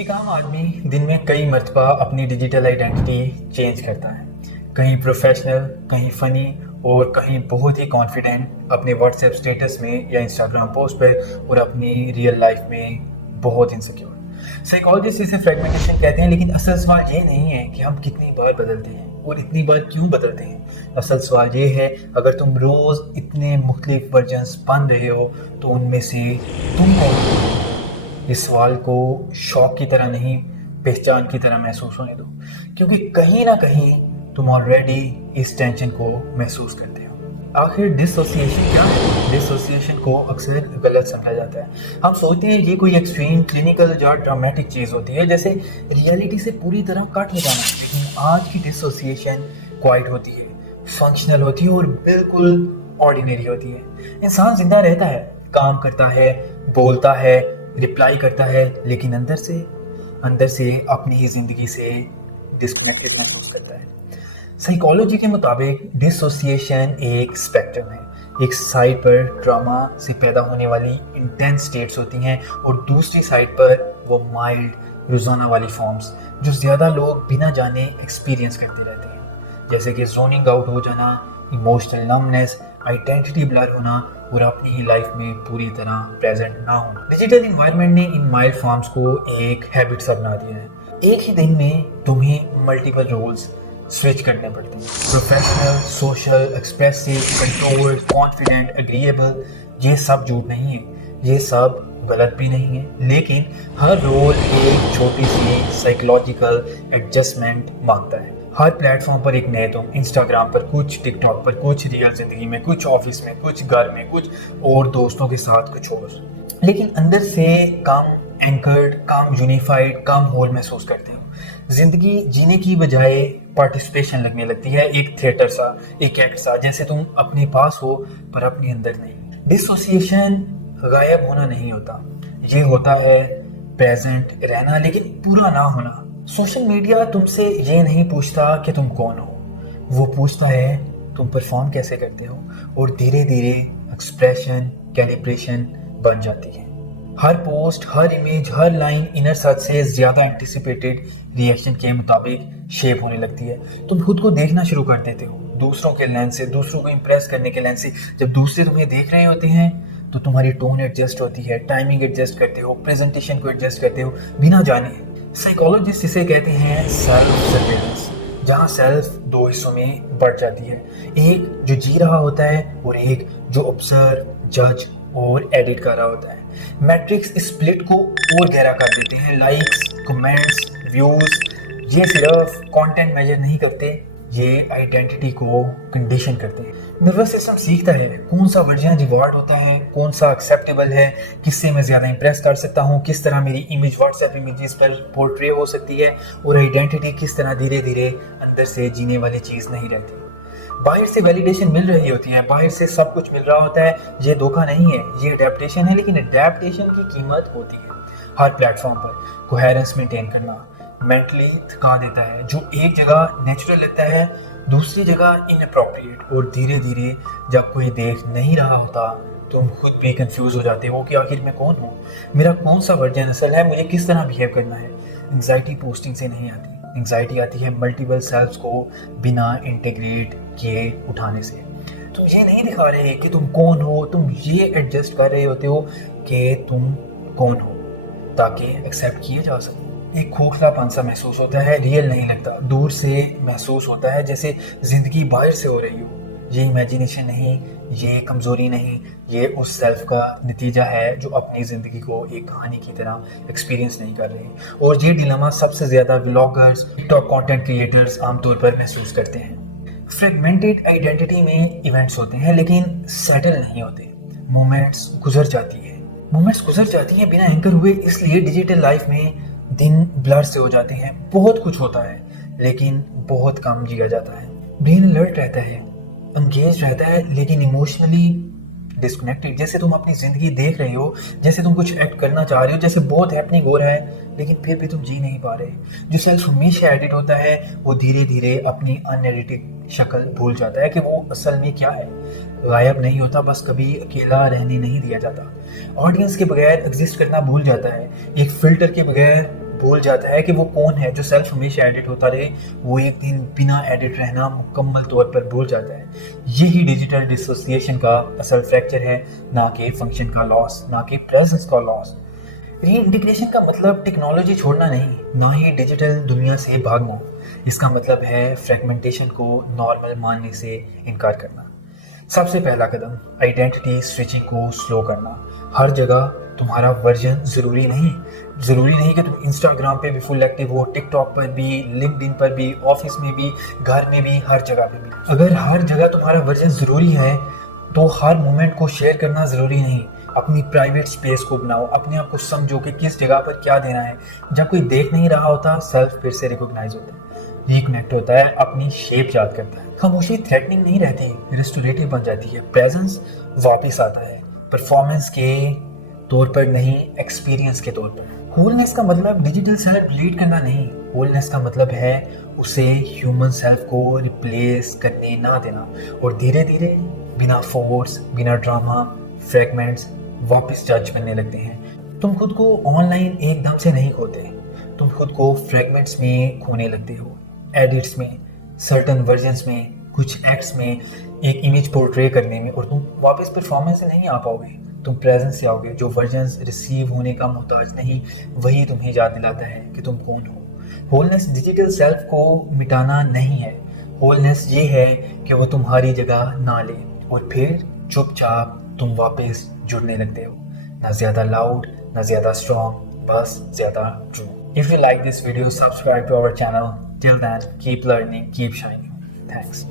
एक आम आदमी दिन में कई मर्तबा अपनी डिजिटल आइडेंटिटी चेंज करता है। कहीं प्रोफेशनल, कहीं फ़नी और कहीं बहुत ही कॉन्फिडेंट अपने व्हाट्सएप स्टेटस में या इंस्टाग्राम पोस्ट पर और अपनी रियल लाइफ में बहुत इनसिक्योर। साइकोलॉजिस्ट इसे फ्रेगमेंटेशन कहते हैं, लेकिन असल सवाल ये नहीं है कि हम कितनी बार बदलते हैं और इतनी बार क्यों बदलते हैं। असल सवाल ये है, अगर तुम रोज़ इतने मुख्तलिफ वर्जन्स बन रहे हो तो उनमें से तुम कौन हो? इस सवाल को शौक की तरह नहीं, पहचान की तरह महसूस होने दो, क्योंकि कहीं ना कहीं तुम ऑलरेडी इस टेंशन को महसूस करते हो। आखिर डिसोसिएशन क्या है? डिसोसिएशन को अक्सर गलत समझा जाता है। हम सोचते हैं ये कोई एक्सट्रीम क्लिनिकल या ड्रामेटिक चीज़ होती है, जैसे रियलिटी से पूरी तरह कट हो जाना। लेकिन आज की डिसोसिएशन क्वाइट होती है, फंक्शनल होती है और बिल्कुल ऑर्डिनरी होती है। इंसान जिंदा रहता है, काम करता है, बोलता है, रिप्लाई करता है, लेकिन अंदर से अपनी ही ज़िंदगी से डिस्कनेक्टेड महसूस करता है। साइकोलॉजी के मुताबिक डिसोसिएशन एक स्पेक्ट्रम है। एक साइड पर ट्रॉमा से पैदा होने वाली इंटेंस स्टेट्स होती हैं और दूसरी साइड पर वो माइल्ड रोज़ाना वाली फॉर्म्स जो ज़्यादा लोग बिना जाने एक्सपीरियंस करते रहते हैं, जैसे कि जोनिंग आउट हो जाना, इमोशनल नमनेस, आइडेंटिटी ब्लर होना और अपनी ही लाइफ में पूरी तरह प्रेजेंट ना होना। डिजिटल इन्वायरमेंट ने इन माइल्ड फॉर्म्स को एक हैबिट सा बना दिया है। एक ही दिन में तुम्हें मल्टीपल रोल्स स्विच करने पड़ते हैं, professional, social, expressive, controlled, confident, agreeable. ये सब झूठ नहीं है, ये सब गलत भी नहीं है, लेकिन हर रोल एक छोटी सी साइकोलॉजिकल एडजस्टमेंट मांगता है। हर प्लेटफॉर्म पर एक नए तुम, इंस्टाग्राम पर कुछ, टिकटॉक पर कुछ, रियल जिंदगी में कुछ, ऑफिस में कुछ, घर में कुछ और दोस्तों के साथ कुछ और। लेकिन अंदर से कम एंकर्ड, कम यूनिफाइड, कम होल महसूस करते हो। जिंदगी जीने की बजाय पार्टिसिपेशन लगने लगती है, एक थिएटर सा, एक एक्ट सा, जैसे तुम अपने पास हो पर अपने अंदर नहीं। डिसोसिएशन गायब होना नहीं होता, ये होता है प्रेजेंट रहना लेकिन पूरा ना होना। सोशल मीडिया तुमसे ये नहीं पूछता कि तुम कौन हो, वो पूछता है तुम परफॉर्म कैसे करते हो, और धीरे धीरे एक्सप्रेशन कैलिब्रेशन बन जाती है। हर पोस्ट, हर इमेज, हर लाइन इनर सच से ज़्यादा एंटिसिपेटेड रिएक्शन के मुताबिक शेप होने लगती है। तुम खुद को देखना शुरू कर देते हो दूसरों के लेंस से, दूसरों को इम्प्रेस करने के लेंस से। जब दूसरे तुम्हें देख रहे होते हैं तो तुम्हारी टोन एडजस्ट होती है, टाइमिंग एडजस्ट करते हो, प्रेजेंटेशन को एडजस्ट करते हो बिना जाने। साइकोलॉजिस्ट इसे कहते हैं सेल्फ सर्वेलेंस, जहाँ सेल्फ दो हिस्सों में बढ़ जाती है, एक जो जी रहा होता है और एक जो ऑब्जर्व, जज और एडिट कर रहा होता है। मैट्रिक्स स्प्लिट को और गहरा कर देते हैं। लाइक्स, कमेंट्स, व्यूज ये सिर्फ कंटेंट मेजर नहीं करते, ये आइडेंटिटी को कंडीशन करते हैं। नर्वस सिस्टम सीखता है कौन सा वर्जन रिवॉर्ड होता है, कौन सा एक्सेप्टेबल है, किससे मैं ज़्यादा इंप्रेस कर सकता हूँ, किस तरह मेरी इमेज व्हाट्सएप इमेजेस पर पोर्ट्रे हो सकती है, और आइडेंटिटी किस तरह धीरे धीरे अंदर से जीने वाली चीज़ नहीं रहती। बाहर से वैलिडेशन मिल रही होती है, बाहर से सब कुछ मिल रहा होता है, ये धोखा नहीं है, ये अडेप्टेशन है, लेकिन अडेप्टेशन की कीमत होती है। हर प्लेटफॉर्म पर कोहेरेंस मेंटेन करना मेंटली थका देता है। जो एक जगह नेचुरल लगता है दूसरी जगह इनअप्रोप्रिएट, और धीरे धीरे जब कोई देख नहीं रहा होता तुम खुद भी कंफ्यूज हो जाते हो कि आखिर मैं कौन हूँ, मेरा कौन सा वर्जन असल है, मुझे किस तरह बिहेव करना है। एंग्जाइटी पोस्टिंग से नहीं आती, एंग्जाइटी आती है मल्टीपल सेल्फ्स को बिना इंटीग्रेट किए उठाने से। तुम ये नहीं दिखा रहे कि तुम कौन हो, तुम ये एडजस्ट कर रहे होते हो कि तुम कौन हो ताकि एक्सेप्ट किए जा सके। एक खोखलापन सा महसूस होता है, रियल नहीं लगता, दूर से महसूस होता है, जैसे जिंदगी बाहर से हो रही हो। ये इमेजिनेशन नहीं, ये कमजोरी नहीं, ये उस सेल्फ का नतीजा है जो अपनी ज़िंदगी को एक कहानी की तरह एक्सपीरियंस नहीं कर रहे। और ये डिलेमा सबसे ज़्यादा व्लॉगर्स, टिकटॉक कंटेंट क्रिएटर्स आमतौर पर महसूस करते हैं। फ्रेगमेंटेड आइडेंटिटी में इवेंट्स होते हैं लेकिन सेटल नहीं होते। मोमेंट्स गुजर जाती हैं बिना एंकर हुए, इसलिए डिजिटल लाइफ में दिन ब्लर से हो जाते हैं। बहुत कुछ होता है लेकिन बहुत कम जिया जाता है। ब्रेन अलर्ट रहता है, एंगेज रहता है, लेकिन इमोशनली डिस्कनेक्टेड। जैसे तुम अपनी जिंदगी देख रहे हो, जैसे तुम कुछ एक्ट करना चाह रहे हो, जैसे बहुत हैपनिंग हो रहा है, लेकिन फिर भी तुम जी नहीं पा रहे। जो सेल्फ हमेशा एडिट होता है वो धीरे धीरे अपनी अनएडिटेड शक्ल भूल जाता है कि वो असल में क्या है। गायब नहीं होता, बस कभी अकेला रहने नहीं दिया जाता। ऑडियंस के बगैर एग्जिस्ट करना भूल जाता है, एक फिल्टर के बगैर भूल जाता है कि वो कौन है। जो सेल्फ हमेशा एडिट होता रहे, वो एक दिन बिना एडिट रहना मुकम्मल तौर पर भूल जाता है। यही डिजिटल डिसोसिएशन का असल फ्रैक्चर है, ना कि फंक्शन का लॉस, ना कि प्रेजेंस का लॉस। रीइंटीग्रेशन का मतलब टेक्नोलॉजी छोड़ना नहीं, ना ही डिजिटल दुनिया से भागना। इसका मतलब है फ्रेगमेंटेशन को नॉर्मल मानने से इनकार करना। सबसे पहला कदम आइडेंटिटी स्विचिंग को स्लो करना। हर जगह तुम्हारा वर्जन ज़रूरी नहीं कि तुम इंस्टाग्राम पे भी फुल एक्टिव हो, टिकटॉक पर भी, लिंक्डइन पर भी, ऑफिस में भी, घर में भी, हर जगह पे भी। अगर हर जगह तुम्हारा वर्जन ज़रूरी है तो हर मोमेंट को शेयर करना ज़रूरी नहीं। अपनी प्राइवेट स्पेस को बनाओ, अपने आप को समझो कि किस जगह पर क्या देना है। जब कोई देख नहीं रहा होता, सेल्फ फिर से रिकॉग्नाइज होता है, रिकनेक्ट होता है, अपनी शेप याद करता है। खामोशी थ्रेटनिंग नहीं रहती, रिस्टोरेटिव बन जाती है। प्रेजेंस वापस आता है, परफॉर्मेंस के तौर पर नहीं, एक्सपीरियंस के तौर पर। होलनेस का मतलब डिजिटल सेल्फ डिलीट करना नहीं, होलनेस का मतलब है उसे ह्यूमन सेल्फ को रिप्लेस करने ना देना, और धीरे धीरे बिना फोर्स, बिना ड्रामा, फ्रैगमेंट्स वापस जज करने लगते हैं। तुम खुद को ऑनलाइन एकदम से नहीं खोते, तुम खुद को फ्रैगमेंट्स में खोने लगते हो। एडिट्स में, सर्टन वर्जन्स में, कुछ एक्ट्स में, एक इमेज पोर्ट्रे करने में, और तुम वापस परफॉर्मेंस से नहीं आ पाओगे, तुम प्रेजेंस से आओगे। जो वर्जन्स रिसीव होने का मोहताज नहीं, वही तुम्हें याद दिलाता है कि तुम कौन हो। होलनेस डिजिटल सेल्फ को मिटाना नहीं है, होलनेस ये है कि वो तुम्हारी जगह ना ले, और फिर चुपचाप तुम वापस जुड़ने लगते हो। ना ज़्यादा लाउड, ना ज़्यादा स्ट्रॉन्ग, बस ज़्यादा true. If you like this video, subscribe to our channel. Till then, keep learning, keep shining. Thanks.